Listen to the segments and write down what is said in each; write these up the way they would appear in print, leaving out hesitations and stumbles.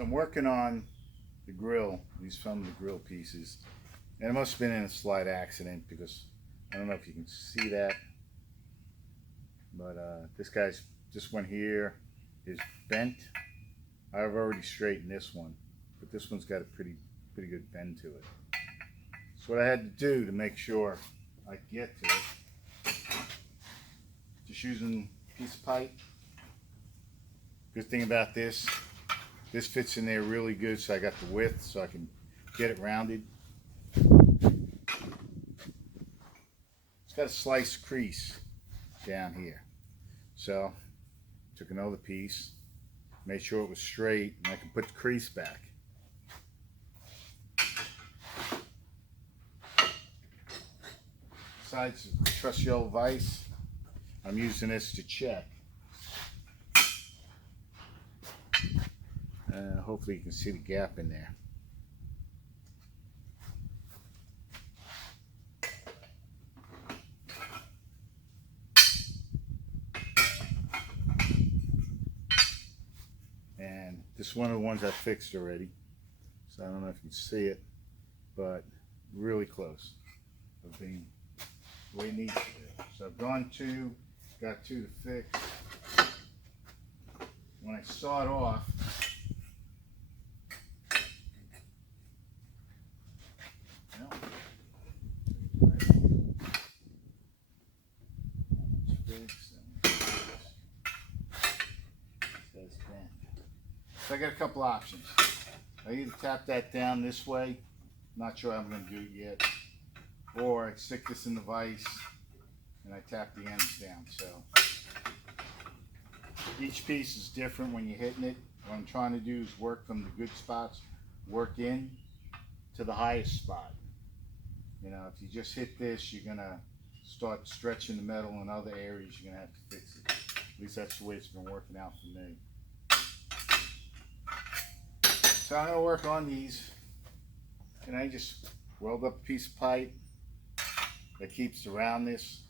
So I'm working on the grill, these some of the grill pieces. And it must have been in a slight accident because I don't know if you can see that. But this guy's just one here is bent. I've already straightened this one, but this one's got a pretty good bend to it. So what I had to do to make sure I get to it, just using a piece of pipe. Good thing about this fits in there really good, so I got the width so I can get it rounded. It's got a slice crease down here. So took another piece, made sure it was straight, and I can put the crease back. Besides the trusty old vise, I'm using this to check. Hopefully you can see the gap in there. And this is one of the ones I fixed already, so I don't know if you can see it, but really close of being the way it needs to be. So I've got two to fix. When I saw it off, so I got a couple options. I either tap that down this way, not sure how I'm going to do it yet, or I stick this in the vise and I tap the ends down. So each piece is different when you're hitting it. What I'm trying to do is work from the good spots, work in to the highest spot. You know, if you just hit this, you're gonna start stretching the metal in other areas. You're gonna have to fix it. At least that's the way it's been working out for me. So I'm gonna work on these, and I just weld up a piece of pipe that keeps the roundness.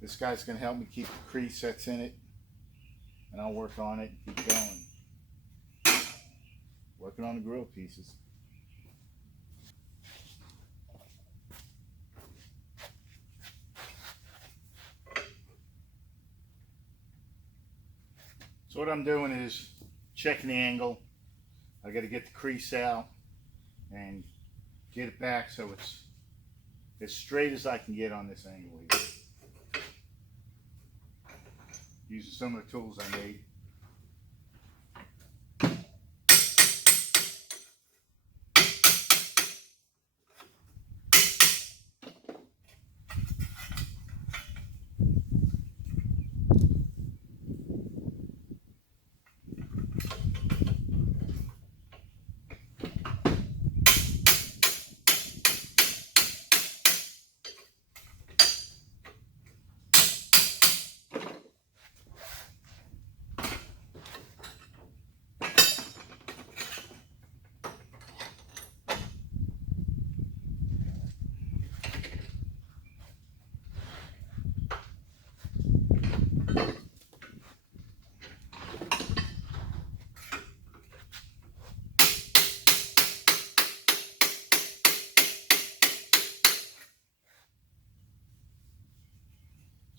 This guy's gonna help me keep the crease that's in it, and I'll work on it and keep going. Working on the grill pieces. So what I'm doing is checking the angle. I got to get the crease out and get it back so it's as straight as I can get on this angle here. Using some of the tools I made.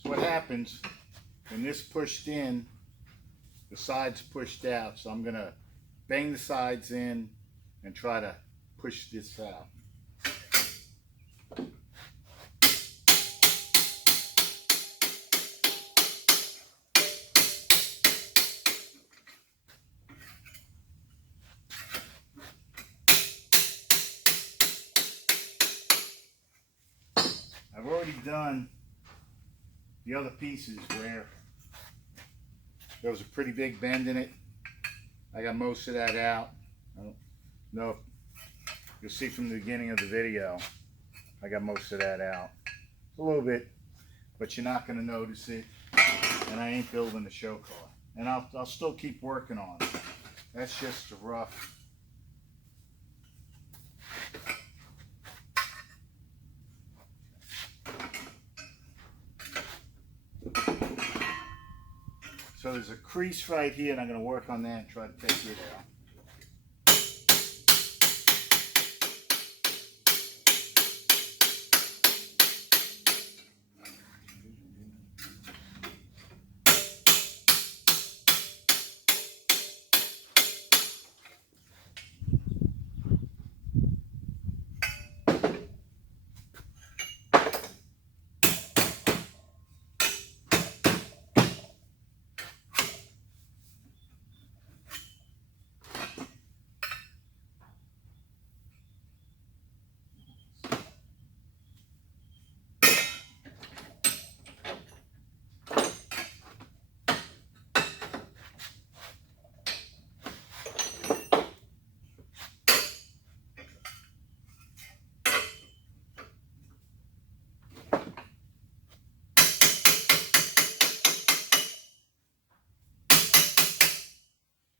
So what happens when this pushed in, the sides pushed out. So I'm gonna bang the sides in and try to push this out. I've already done the other pieces where there was a pretty big bend in it. I got most of that out. I don't know if you'll see from the beginning of the video, I got most of that out. A little bit, but you're not going to notice it. And I ain't building a show car. And I'll still keep working on it. That's just a rough. So there's a crease right here, and I'm going to work on that and try to take it out.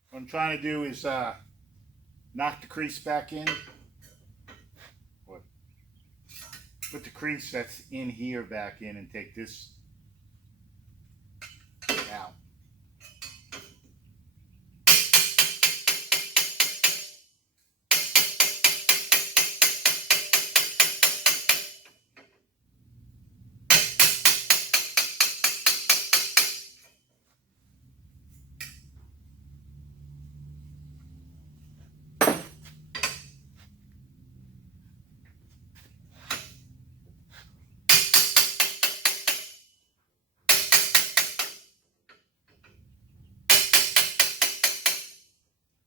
What I'm trying to do is knock the crease back in. Put the crease that's in here back in and take this out.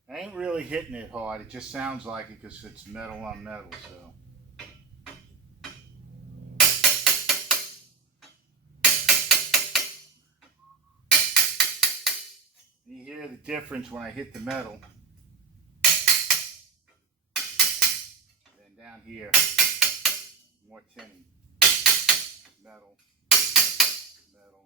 I ain't really hitting it hard, it just sounds like it because it's metal on metal, so. You hear the difference when I hit the metal. Then down here, more tinny. Metal, metal.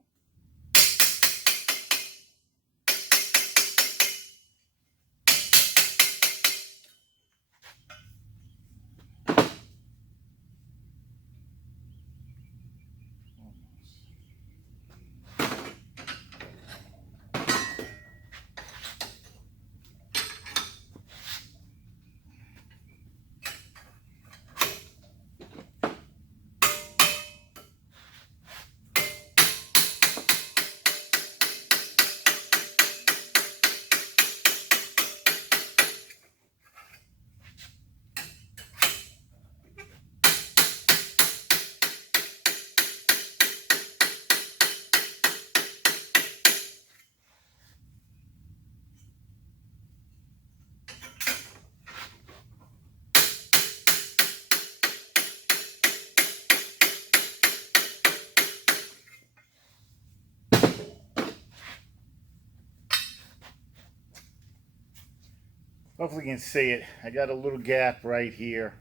Hopefully you can see it. I got a little gap right here.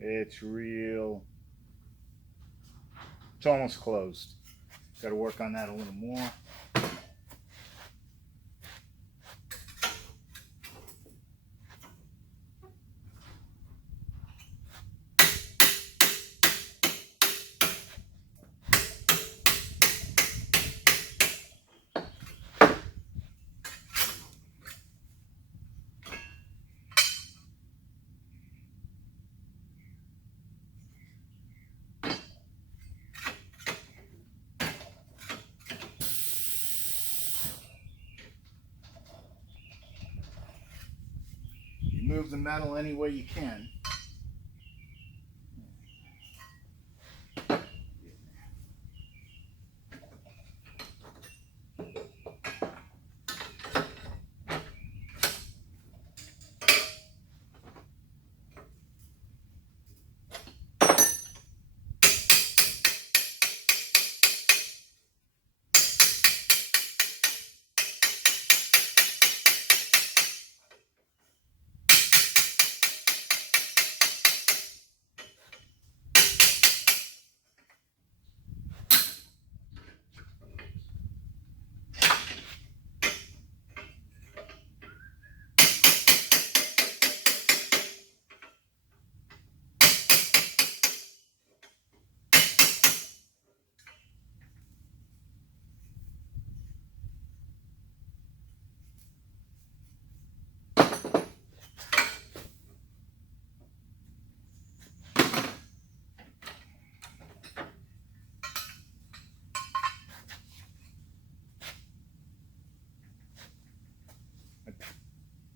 It's almost closed. Got to work on that a little more. Move the metal any way you can.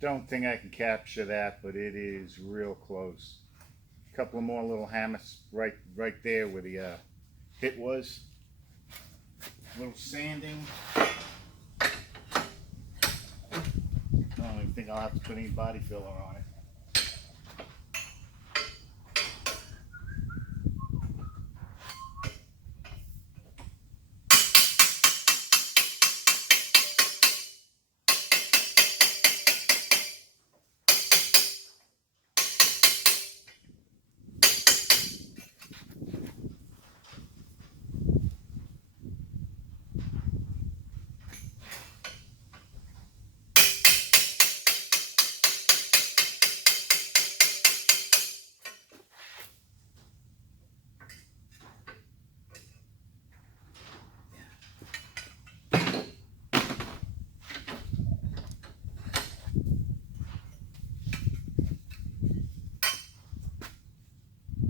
don't think I can capture that, but it is real close. A couple of more little hammers right there where the hit was. A little sanding. I don't even think I'll have to put any body filler on it.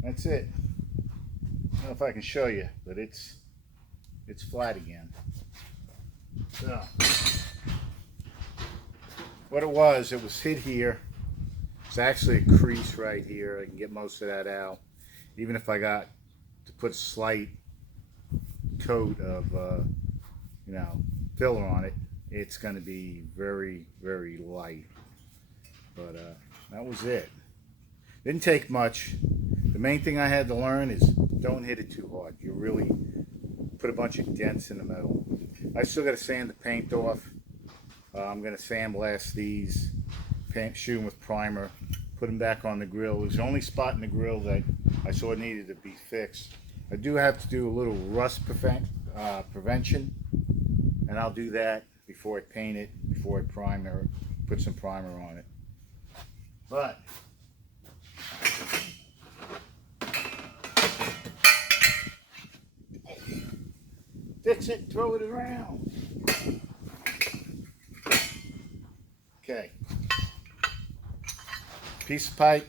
That's it. I don't know if I can show you, but it's flat again. So what it was hit here. It's actually a crease right here. I can get most of that out. Even if I got to put a slight coat of filler on it, it's going to be very, very light. But that was it. Didn't take much. The main thing I had to learn is don't hit it too hard. You really put a bunch of dents in the middle. I still got to sand the paint off. I'm going to sandblast these, shoot them with primer, put them back on the grill. It was the only spot in the grill that I saw needed to be fixed. I do have to do a little rust prevention, and I'll do that before I paint it, before I primer, put some primer on it. But fix it, throw it around. Okay. Piece of pipe,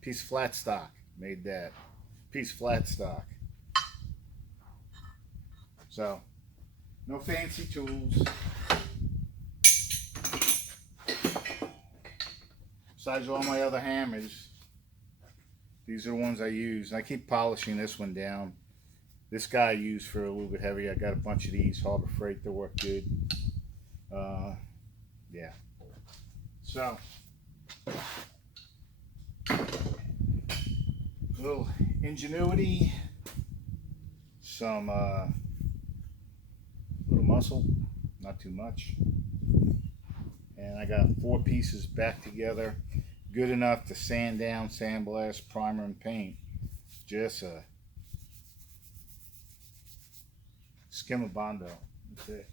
piece of flat stock. Made that. Piece of flat stock. So, no fancy tools. Besides all my other hammers, these are the ones I use. I keep polishing this one down. This guy I use for a little bit heavy. I got a bunch of these Harbor Freight that work good. Yeah. So, a little ingenuity, some little muscle, not too much. And I got 4 pieces back together, good enough to sand down, sandblast, primer, and paint. Just a skim of Bondo. That's it.